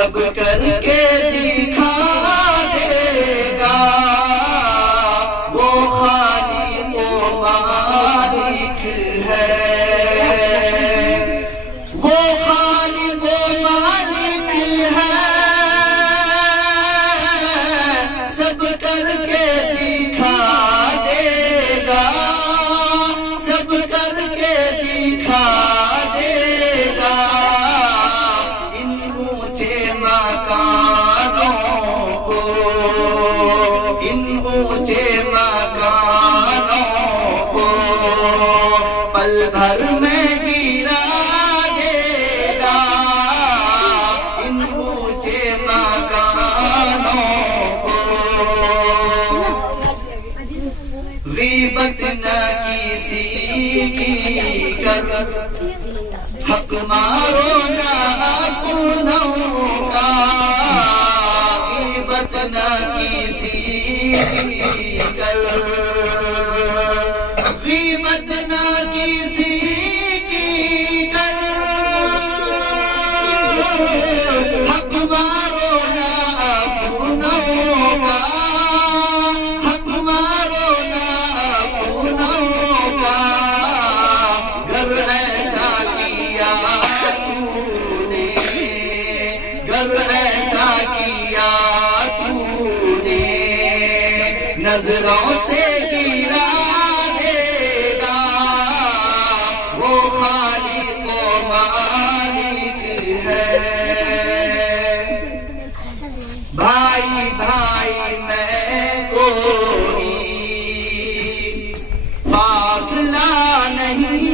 سب کر کے دکھا دے گا، وہ خالق و مالک ہے، وہ خالق و مالک ہے، سب کر کے دکھا دے گا، سب کر کے دکھا دے گا، ان اونچے مکانوں کو، ان اونچے مکانوں کو پل بھر میں گرا دے گا، ان اونچے مکانوں کو۔ غیبت نہ کسی کی کر، حق مارو نہ اپنوں کا، غیبت نہ کسی کی کر، غیبت نہ کسی کی کر، حق مارو نہ اپنوں کا، حق مارو نہ اپنوں کا، گر ایسا کیا تو نے، گر ایسا کیا تو نے، نظروں سے گرا دے گا، وہ خالق و مالک ہے۔ بھائی بھائی میں کوئی فاصلہ نہیں